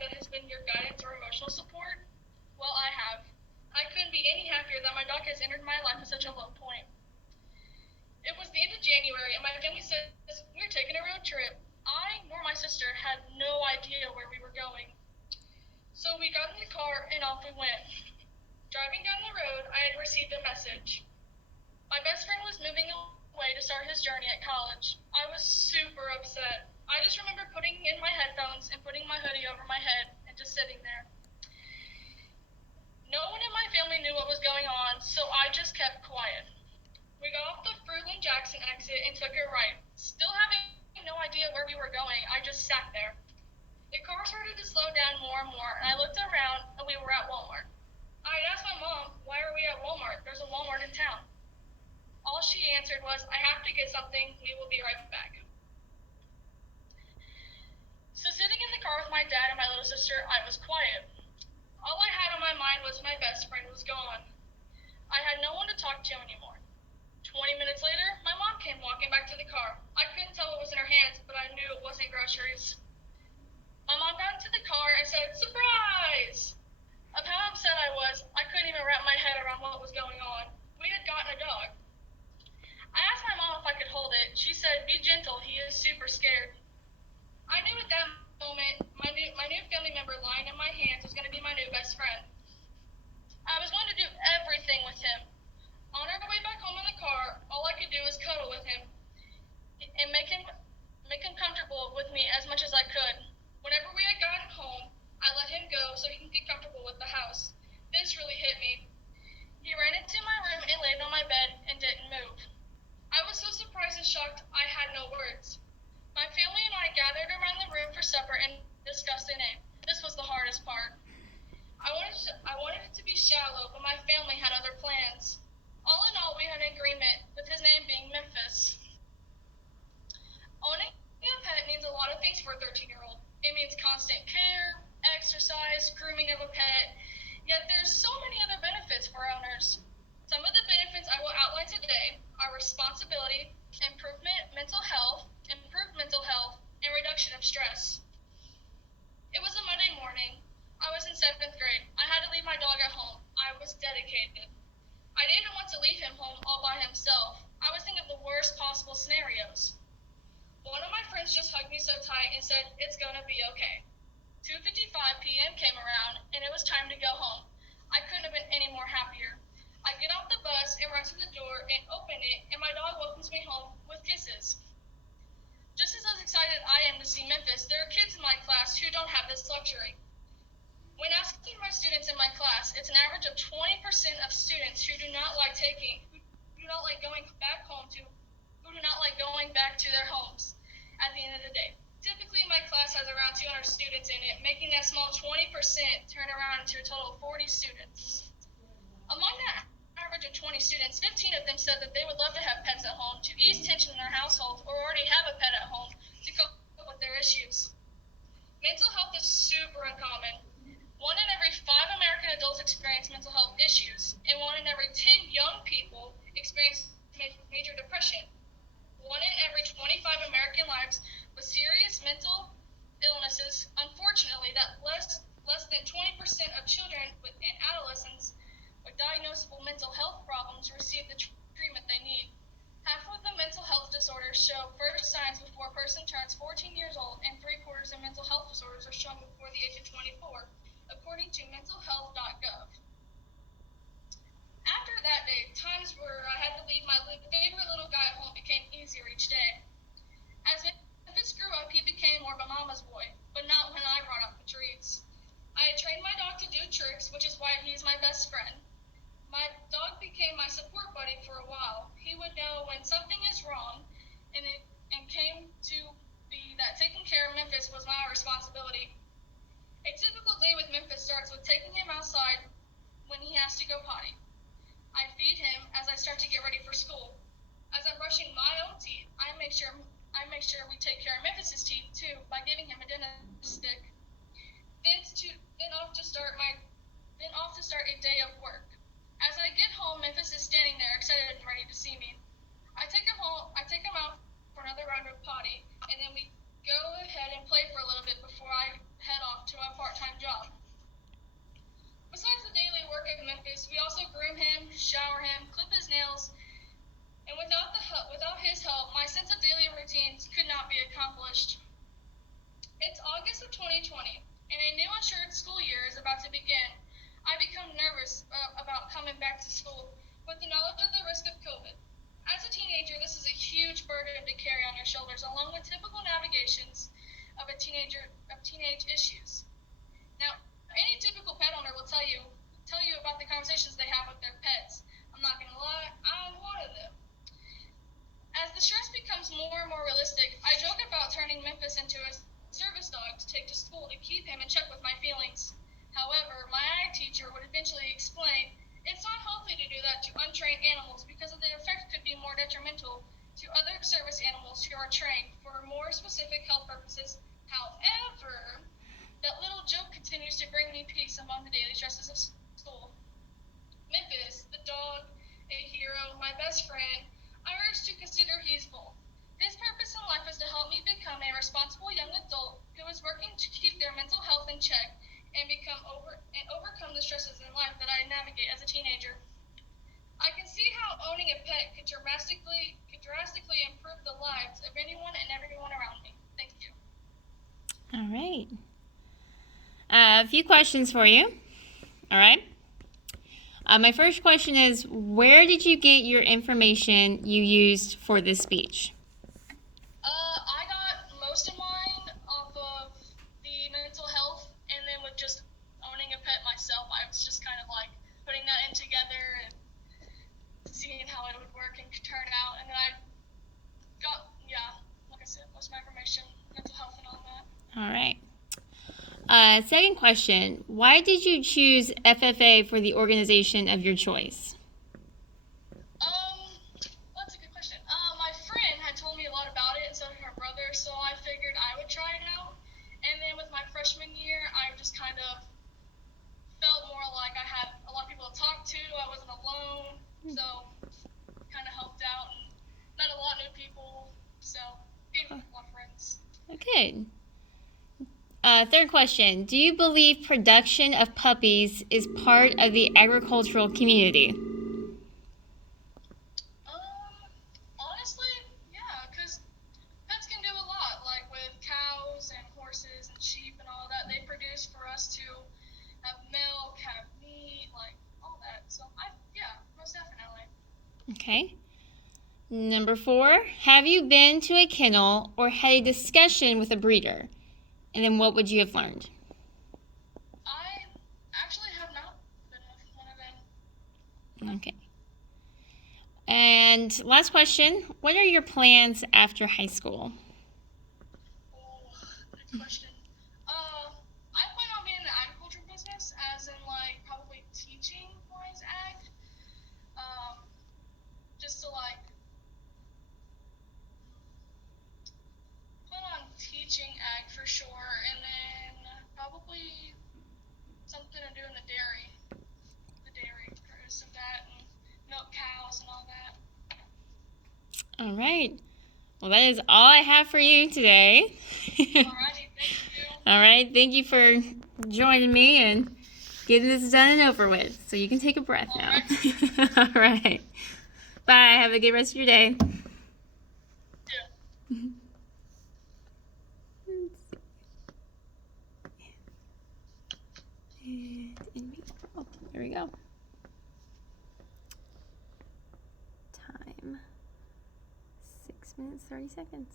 that has been your guidance or emotional support? Well, I have. I couldn't be any happier that my dog has entered my life at such a low point. It was the end of January, and my family says we were taking a road trip. I nor my sister had no idea where we were going. So we got in the car and off we went. Driving down the road, I had received a message. My best friend was moving away to start his journey at college. I was super upset. I just remember putting in my headphones and putting my hoodie over my head and just sitting there. No one in my family knew what was going on, so I just kept quiet. We got off the Fruitland Jackson exit and took a right. Still having no idea where we were going, I just sat there. The car started to slow down more and more, and I looked around and we were at Walmart. I had asked my mom, why are we at Walmart? There's a Walmart in town. All she answered was, I have to get something, we will be right back. So sitting in the car with my dad and my little sister, I was quiet. All I had on my mind was my best friend was gone. I had no one to talk to anymore. 20 minutes later, my mom came walking back to the car. I couldn't tell what was in her hands, but I knew it wasn't groceries. My mom got into the car and said, surprise! Of how upset I was, I couldn't even wrap my head around what was going on. We had gotten a dog. I asked my mom if I could hold it. She said, be gentle, he is super scared. I knew at that moment my new family member lying in my hands was going to be my new best friend. I was going to do everything with him. On our way back home in the car, all I could do was cuddle with him and make him comfortable with me as much as I could. Whenever we had gotten home, I let him go so he can get comfortable with the house. This really hit me. He ran into my room and laid on my bed and didn't move. I was so surprised and shocked I had no words. My family and I gathered around the room for supper and discussed a name. This was the hardest part. I wanted it to be Shallow, but my family had other plans. All in all, we had an agreement with his name being Memphis. Owning a pet means a lot of things for a 13-year-old. It means constant care, exercise, grooming of a pet, yet there's so many other benefits for owners. Some of the benefits I will outline today are responsibility, improved mental health, and reduction of stress. It was a Monday morning. I was in 7th grade. I had to leave my dog at home. I was dedicated. I didn't want to leave him home all by himself. I was thinking of the worst possible scenarios. One of my friends just hugged me so tight and said, it's gonna be okay. 2:55 p.m. came around, and it was time to go home. I couldn't have been any more happier. I get off the bus and run to the door and open it, and my dog welcomes me home with kisses. Just as excited I am to see Memphis, there are kids in my class who don't have this luxury. When asking my students in my class, it's an average of 20% of students who do not like going back to their homes at the end of the day. Typically, my class has around 200 students in it, making that small 20% turn around into a total of 40 students. Among that average of 20 students, 15 of them said that they would love to have pets at home to ease tension in their household or already have a pet at home to cope with their issues. Mental health is super uncommon. 1 in every 5 American adults experience mental health issues, and 1 in every 10 young people experience major depression. 1 in every 25 American lives with serious mental illnesses. Unfortunately, that less than 20% of children and adolescents with diagnosable mental health problems receive the treatment they need. Half of the mental health disorders show first signs before a person turns 14 years old, and 3/4 of mental health disorders are shown before the age of 24, according to mentalhealth.gov. After that day, times where I had to leave my favorite little guy at home became easier each day. As Memphis grew up, he became more of a mama's boy, but not when I brought out the treats. I had trained my dog to do tricks, which is why he's my best friend. My dog became my support buddy for a while. He would know when something is wrong, and came to be that taking care of Memphis was my responsibility. A typical day with Memphis starts with taking him outside when he has to go potty. I feed him as I start to get ready for school. As I'm brushing my own teeth, I make sure we take care of Memphis's teeth too by giving him a dentist stick. Then off to start a day of work. As I get home, Memphis is standing there excited and ready to see me. I take him out for another round of potty, and then we go ahead and play for a little bit before I head off to a part-time job. Besides the daily work in Memphis, we also groom him, shower him, clip his nails, and without his help, my sense of daily routines could not be accomplished. It's August of 2020, and a new unsure school year is about to begin. I become nervous about coming back to school with the knowledge of the risk of COVID. As a teenager, this is a huge burden to carry on your shoulders, along with typical navigations of teenage issues. Now, any typical pet owner will tell you about the conversations they have with their pets. I'm not gonna lie, I'm one of them. As the stress becomes more and more realistic, I joke about turning Memphis into a service dog to take to school to keep him in check with my feelings. However, my ag teacher would eventually explain it's not healthy to do that to untrained animals because the effect could be more detrimental to other service animals who are trained for more specific health purposes. However, that little joke continues to bring me peace among the daily stresses of school. Memphis, the dog, a hero, my best friend, I urge to consider he's both. His purpose in life is to help me become a responsible young adult who is working to keep their mental health in check and overcome the stresses in life that I navigate as a teenager. I can see how owning a pet could drastically improve the lives of anyone and everyone around me. Thank you. All right. A few questions for you. All right. My first question is, where did you get your information you used for this speech? I got most of mine off of the mental health, and then with just owning a pet myself, I was just kind of like putting that in together and seeing how it would work and turn out. And then I got, like I said, most of my information, mental health and all that. All right. Second question, why did you choose FFA for the organization of your choice? That's a good question. My friend had told me a lot about it, and so did her brother, so I figured I would try it out. And then with my freshman year, I just kind of felt more like I had a lot of people to talk to. I wasn't alone, so kind of helped out and met a lot of new people, so gained a lot of friends. Good. Third question, do you believe production of puppies is part of the agricultural community? Honestly, yeah, because pets can do a lot, like with cows and horses and sheep and all that. They produce for us to have milk, have meat, like all that. So, most definitely. Okay. Number 4, have you been to a kennel or had a discussion with a breeder? And then what would you have learned? I actually have not been with one of them. Okay. And last question, what are your plans after high school? Oh, good question. I plan on being in the agriculture business, as in like probably teaching wise ag. Just to like plan on teaching ag for sure, and then probably something to do in the dairy produce of that and milk cows and all that. All right. Well, that is all I have for you today. Alrighty, thank you. All right. Thank you for joining me and getting this done and over with. So you can take a breath now. All right. Bye. Have a good rest of your day. Yeah. Oh, there we go. Time 6 minutes 30 seconds.